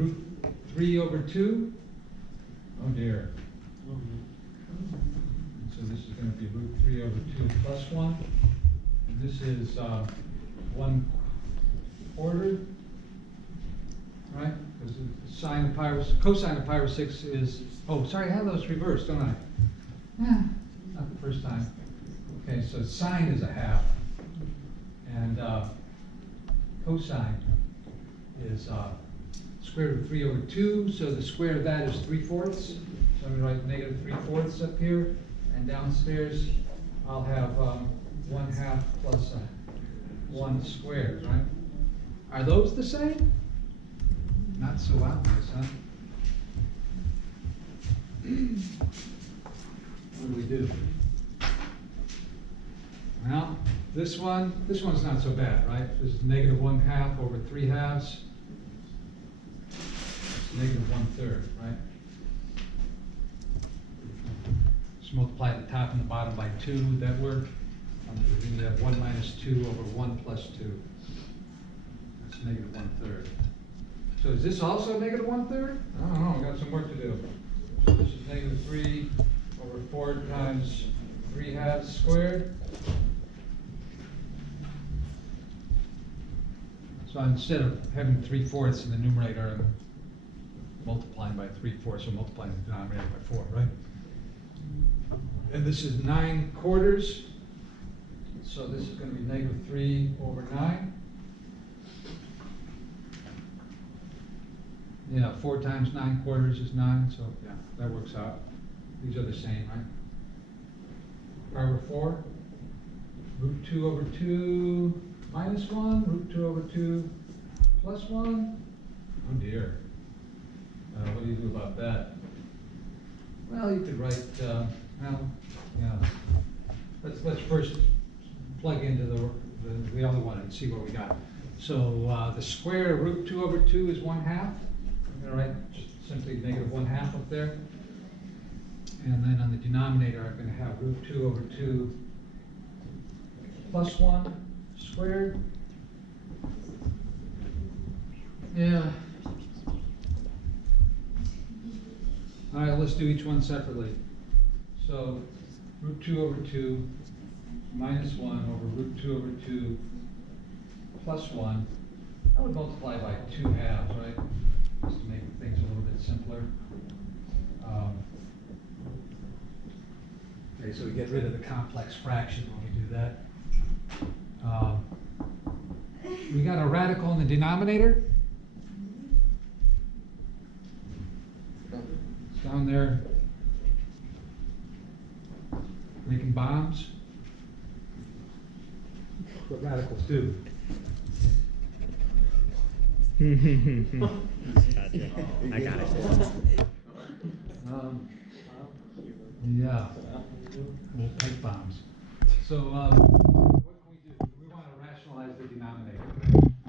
root 3 over 2. Oh dear. So this is going to be root 3 over 2 plus 1. And this is 1/4, right? Because the sine of pi over, cosine of pi over 6 is, oh, sorry, I have those reversed, don't I? Yeah, not the first time. Okay, so sine is a half, and cosine is square root of 3 over 2, so the square of that is 3/4. So I'm going to write negative 3/4 up here, and downstairs I'll have 1/2 plus 1 squared, right? Are those the same? Not so obvious, huh? What do we do? Well, this one's not so bad, right? This is negative 1/2 over 3/2. It's negative 1/3, right? Just multiply the top and the bottom by 2, would that work? Then we have 1 minus 2 over 1 plus 2. That's negative 1/3. So is this also negative 1/3? I don't know, I've got some work to do. So this is negative 3 over 4 times 3/2 squared. So instead of having 3/4 in the numerator, I'm multiplying by 3/4, so multiplying the denominator by 4, right? And this is 9/4. So this is going to be negative 3 over 9. Yeah, 4 times 9/4 is 9, so yeah, that works out. These are the same, right? Pi over 4, root 2 over 2 minus 1, root 2 over 2 plus 1. Oh dear. What do you do about that? Well, you could write, well, yeah. Let's first plug into the other one and see what we got. So the square of root 2 over 2 is 1/2. I'm going to write just simply negative 1/2 up there. And then on the denominator, I'm going to have root 2 over 2 plus 1 squared. Yeah. All right, let's do each one separately. So root 2 over 2 minus 1 over root 2 over 2 plus 1. I would multiply by 2/2, right? Just to make things a little bit simpler. Okay, so we get rid of the complex fraction when we do that. We got a radical in the denominator. It's down there making bombs. What radicals do. Gotcha. I got it. Yeah, little pipe bombs. So what can we do? We want to rationalize the denominator.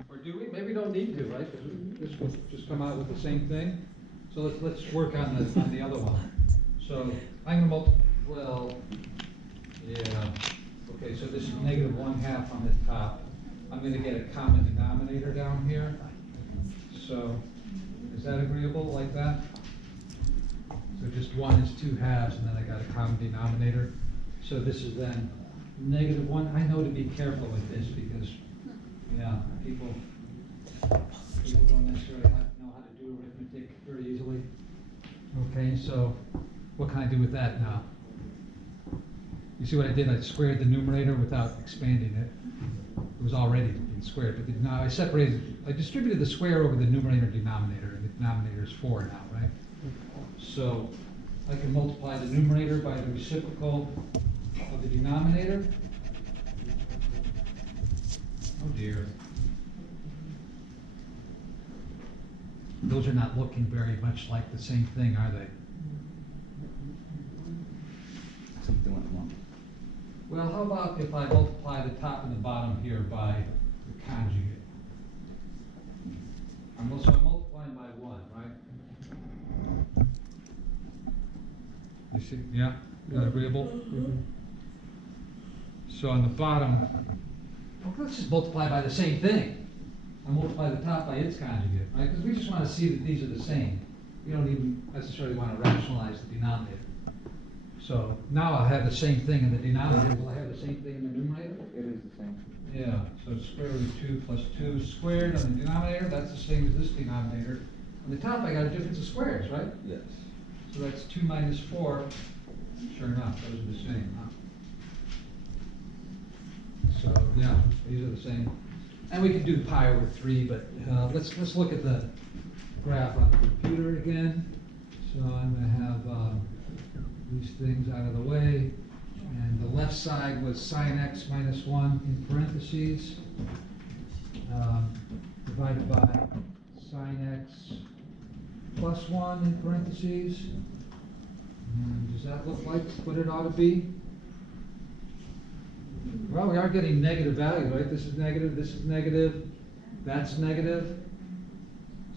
Or do we? Maybe we don't need to, right? Because this will just come out with the same thing. So let's work on the other one. So I'm going to multiply, well, yeah. Okay, so this is negative 1/2 on the top. I'm going to get a common denominator down here. So is that agreeable like that? So just 1 is 2/2, and then I got a common denominator. So this is then negative 1. I know to be careful with this because, yeah, people don't necessarily know how to do arithmetic very easily. Okay, so what can I do with that now? You see what I did? I squared the numerator without expanding it. It was already being squared, but now I distributed the square over the numerator and denominator, and the denominator is 4 now, right? So I can multiply the numerator by the reciprocal of the denominator. Oh dear. Those are not looking very much like the same thing, are they? Well, how about if I multiply the top and the bottom here by the conjugate? I'm multiplying by 1, right? You see, yeah, is that agreeable? Mm-hmm. So on the bottom, well, let's just multiply by the same thing. I multiply the top by its conjugate, right? Because we just want to see that these are the same. We don't even necessarily want to rationalize the denominator. So now I'll have the same thing in the denominator. Will I have the same thing in the numerator? It is the same. Yeah, so square root of 2 plus 2 squared on the denominator, that's the same as this denominator. On the top, I got a difference of squares, right? Yes. So that's 2 minus 4. Sure enough, those are the same, huh? So, yeah, these are the same. And we can do pi over 3, but let's look at the graph on the computer again. So I'm going to have these things out of the way. And the left side was sine x minus 1 in parentheses, divided by sine x plus 1 in parentheses. And does that look like what it ought to be? Well, we are getting negative values, right? This is negative, that's negative.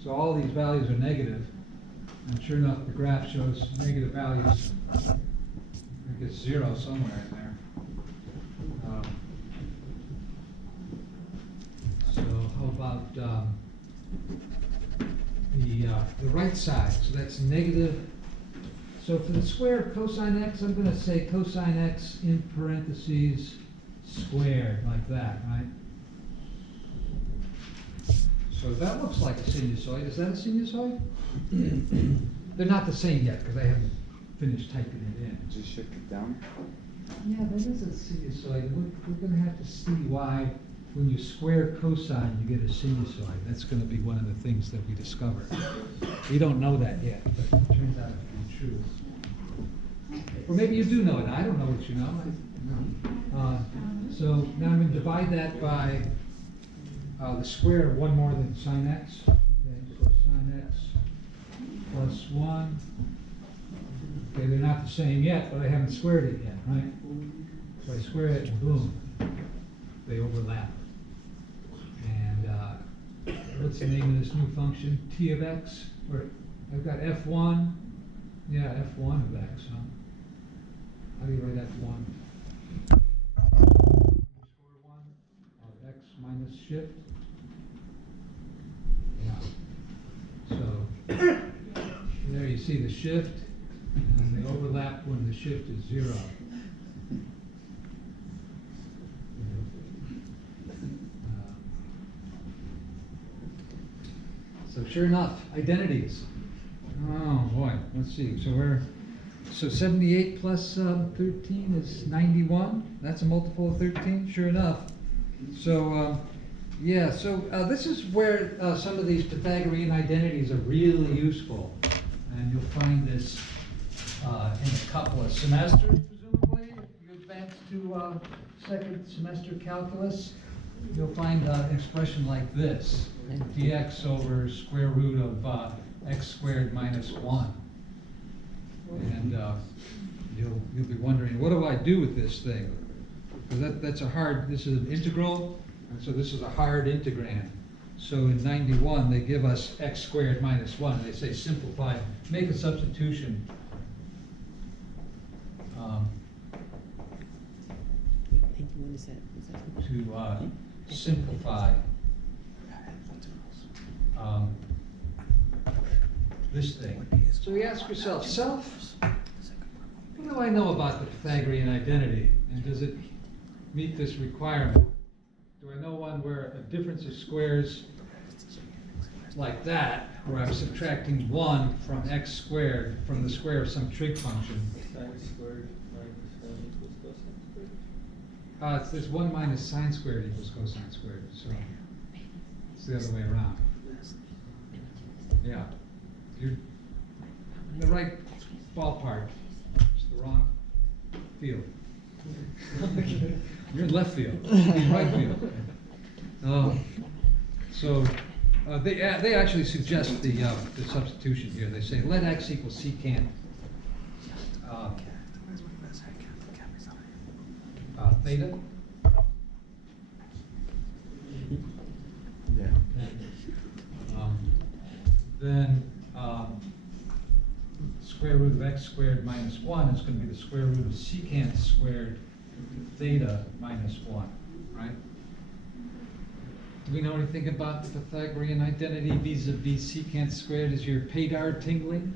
So all these values are negative. And sure enough, the graph shows negative values. I think it's 0 somewhere in there. So how about the right side? So that's negative. So for the square of cosine x, I'm going to say cosine x in parentheses squared, like that, right? So that looks like a sinusoid. Is that a sinusoid? They're not the same yet because I haven't finished typing it in. Just shift it down. Yeah, that is a sinusoid. We're going to have to see why when you square cosine you get a sinusoid. That's going to be one of the things that we discover. We don't know that yet, but it turns out to be true. Or maybe you do know it. I don't know what you know. So now I'm going to divide that by the square of 1 more than sine x. Okay, so sine x plus 1. Okay, they're not the same yet, but I haven't squared it yet, right? So I square it, and boom, they overlap. And what's the name of this new function? T of x? Or I've got f1. Yeah, f1 of x, huh? How do you write f1? Underscore 1 of x minus shift. Yeah. So there you see the shift, and they overlap when the shift is 0. So sure enough, identities. Oh boy, let's see. So 78 plus 13 is 91. That's a multiple of 13. Sure enough. So yeah. So this is where some of these Pythagorean identities are really useful, and you'll find this in a couple of semesters, presumably. If you advance to second semester calculus, you'll find an expression like this: dx over square root of x squared minus 1. And you'll be wondering, what do I do with this thing? Because that's a hard, this is an integral, and so this is a hard integrand. So in 91, they give us x squared minus 1. They say simplify, make a substitution. To simplify this thing. So you ask yourself, what do I know about the Pythagorean identity, and does it meet this requirement? Do I know one where a difference of squares like that, where I'm subtracting 1 from x squared from the square of some trig function? Sine squared minus sine equals cosine squared? There's 1 minus sine squared equals cosine squared, so it's the other way around. Yeah. You're in the right ballpark, it's the wrong field. You're in left field, in right field. So they actually suggest the substitution here. They say let x equal secant theta. Yeah. Then square root of x squared minus 1 is going to be the square root of secant squared theta minus 1, right? Do we know anything about the Pythagorean identity vis-a-vis secant squared? Is your paygar tingling?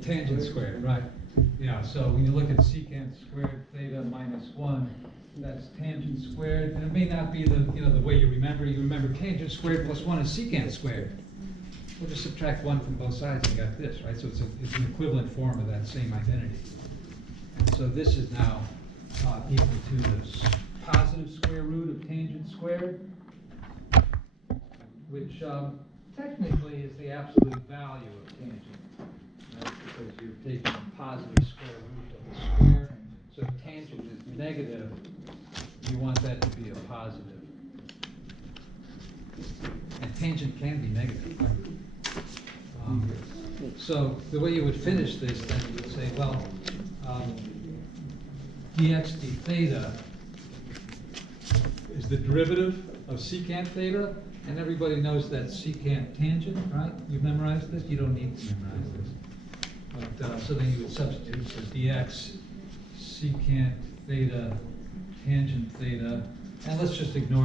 Tangent squared, right. Yeah, so when you look at secant squared theta minus 1, that's tangent squared, and it may not be the, the way you remember tangent squared plus 1 is secant squared. We'll just subtract 1 from both sides and you got this, right? So it's an equivalent form of that same identity. And so this is now equal to the positive square root of tangent squared, which technically is the absolute value of tangent, right? Because you're taking the positive square root of the square. So if tangent is negative, you want that to be a positive. And tangent can be negative, right? So the way you would finish this, then you would say, well, dx d theta is the derivative of secant theta, and everybody knows that secant tangent, right? You've memorized this? You don't need to memorize this. But, so then you would substitute, so dx secant theta tangent theta, and let's just ignore